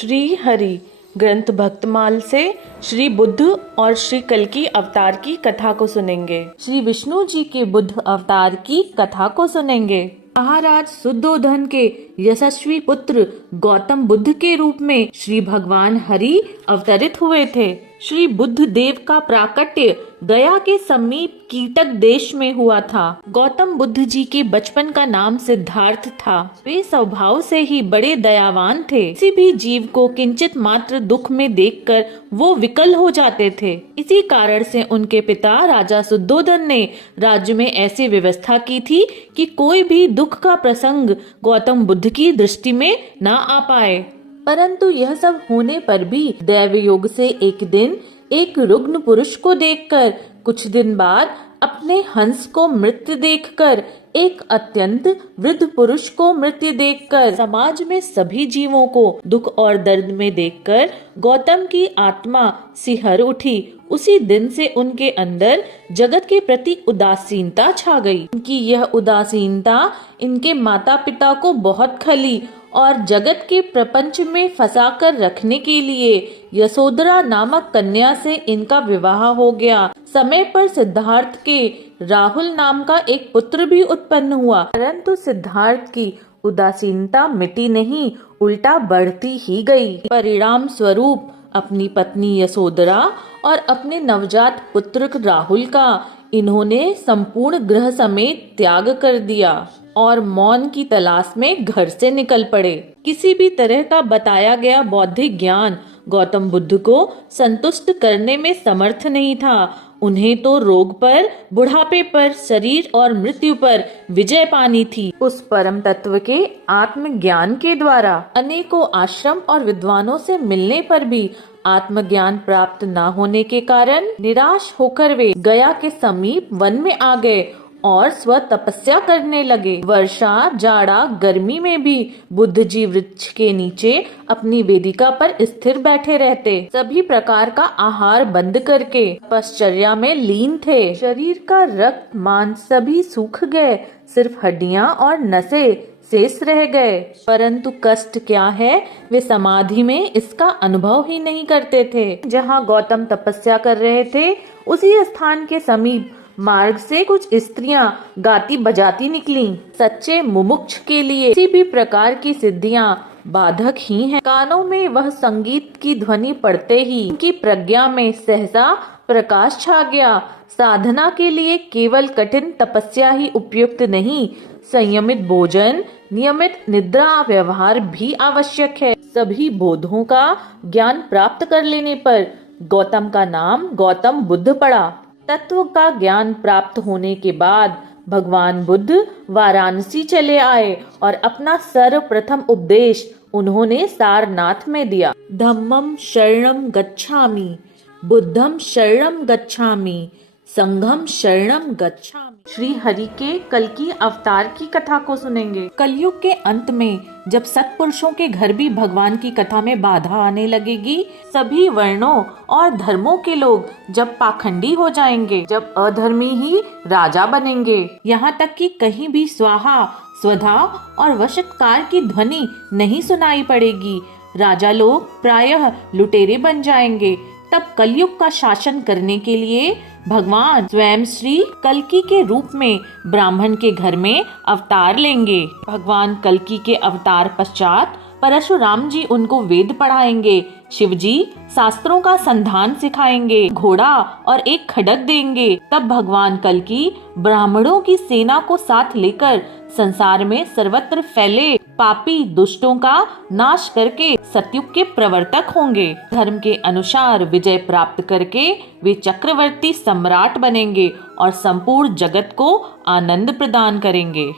श्री हरि ग्रंथ भक्तमाल से श्री बुद्ध और श्री कल्कि अवतार की कथा को सुनेंगे। श्री विष्णु जी के बुद्ध अवतार की कथा को सुनेंगे। महाराज शुद्धोधन के यशस्वी पुत्र गौतम बुद्ध के रूप में श्री भगवान हरि अवतरित हुए थे। श्री बुद्ध देव का प्राकट्य गया के समीप कीटक देश में हुआ था। गौतम बुद्ध जी के बचपन का नाम सिद्धार्थ था। वे स्वभाव से ही बड़े दयावान थे। किसी भी जीव को किंचित मात्र दुख में देखकर वो विकल हो जाते थे। इसी कारण से उनके पिता राजा शुद्धोधन ने राज्य में ऐसी व्यवस्था की थी कि कोई भी दुख का प्रसंग गौतम बुद्ध की दृष्टि में न आ पाए। परंतु यह सब होने पर भी दैव योग से एक दिन एक रुग्ण पुरुष को देखकर, कुछ दिन बाद अपने हंस को मृत देखकर, एक अत्यंत वृद्ध पुरुष को मृत्यु देखकर, समाज में सभी जीवों को दुख और दर्द में देखकर गौतम की आत्मा सिहर उठी। उसी दिन से उनके अंदर जगत के प्रति उदासीनता छा गई। इनकी यह उदासीनता इनके माता पिता को बहुत खली और जगत के प्रपंच में फंसा कर रखने के लिए यशोधरा नामक कन्या से इनका विवाह हो गया। समय पर सिद्धार्थ के राहुल नाम का एक पुत्र भी उत्पन्न हुआ। परंतु सिद्धार्थ की उदासीनता मिटी नहीं, उल्टा बढ़ती ही गई। परिणाम स्वरूप अपनी पत्नी यशोधरा और अपने नवजात पुत्र राहुल का इन्होंने संपूर्ण गृह समेत त्याग कर दिया और मौन की तलाश में घर से निकल पड़े। किसी भी तरह का बताया गया बौद्धिक ज्ञान गौतम बुद्ध को संतुष्ट करने में समर्थ नहीं था। उन्हें तो रोग पर, बुढ़ापे पर, शरीर और मृत्यु पर विजय पानी थी। उस परम तत्व के आत्मज्ञान के द्वारा अनेकों आश्रम और विद्वानों से मिलने पर भी आत्मज्ञान प्राप्त न होने के कारण निराश होकर वे गया के समीप वन में आ गए और स्व तपस्या करने लगे। वर्षा, जाड़ा, गर्मी में भी बुद्ध जी वृक्ष के नीचे अपनी वेदिका पर स्थिर बैठे रहते। सभी प्रकार का आहार बंद करके तपश्चर्या में लीन थे। शरीर का रक्त मांस सभी सूख गए, सिर्फ हड्डियां और नसें शेष रह गए। परंतु कष्ट क्या है, वे समाधि में इसका अनुभव ही नहीं करते थे। जहाँ गौतम तपस्या कर रहे थे उसी स्थान के समीप मार्ग से कुछ स्त्रियां गाती बजाती निकली। सच्चे मुमुक्ष के लिए किसी भी प्रकार की सिद्धियां बाधक ही हैं। कानों में वह संगीत की ध्वनि पड़ते ही उनकी प्रज्ञा में सहसा प्रकाश छा गया। साधना के लिए केवल कठिन तपस्या ही उपयुक्त नहीं, संयमित भोजन, नियमित निद्रा, व्यवहार भी आवश्यक है। सभी बोधों का ज्ञान प्राप्त कर लेने पर गौतम का नाम गौतम बुद्ध पड़ा। तत्व का ज्ञान प्राप्त होने के बाद भगवान बुद्ध वाराणसी चले आए और अपना सर्वप्रथम उपदेश उन्होंने सारनाथ में दिया। धम्मं शरणं गच्छामि, बुद्धं शरणं गच्छामि, संघं शरणं गच्छामि। श्री हरि के कल्कि अवतार की कथा को सुनेंगे। कलयुग के अंत में जब सत्पुरुषों के घर भी भगवान की कथा में बाधा आने लगेगी, सभी वर्णों और धर्मों के लोग जब पाखंडी हो जाएंगे, जब अधर्मी ही राजा बनेंगे, यहाँ तक कि कहीं भी स्वाहा, स्वधा और वशत्कार की ध्वनि नहीं सुनाई पड़ेगी, राजा लोग प्रायः लुटेरे बन जाएंगे, तब कलयुग का शासन करने के लिए भगवान स्वयं श्री कल्कि के रूप में ब्राह्मण के घर में अवतार लेंगे। भगवान कल्कि के अवतार पश्चात परशुराम जी उनको वेद पढ़ाएंगे, शिव जी शास्त्रों का संधान सिखाएंगे, घोड़ा और एक खड्ग देंगे। तब भगवान कल्कि ब्राह्मणों की सेना को साथ लेकर संसार में सर्वत्र फैले पापी दुष्टों का नाश करके सतयुग के प्रवर्तक होंगे। धर्म के अनुसार विजय प्राप्त करके वे चक्रवर्ती सम्राट बनेंगे और संपूर्ण जगत को आनंद प्रदान करेंगे।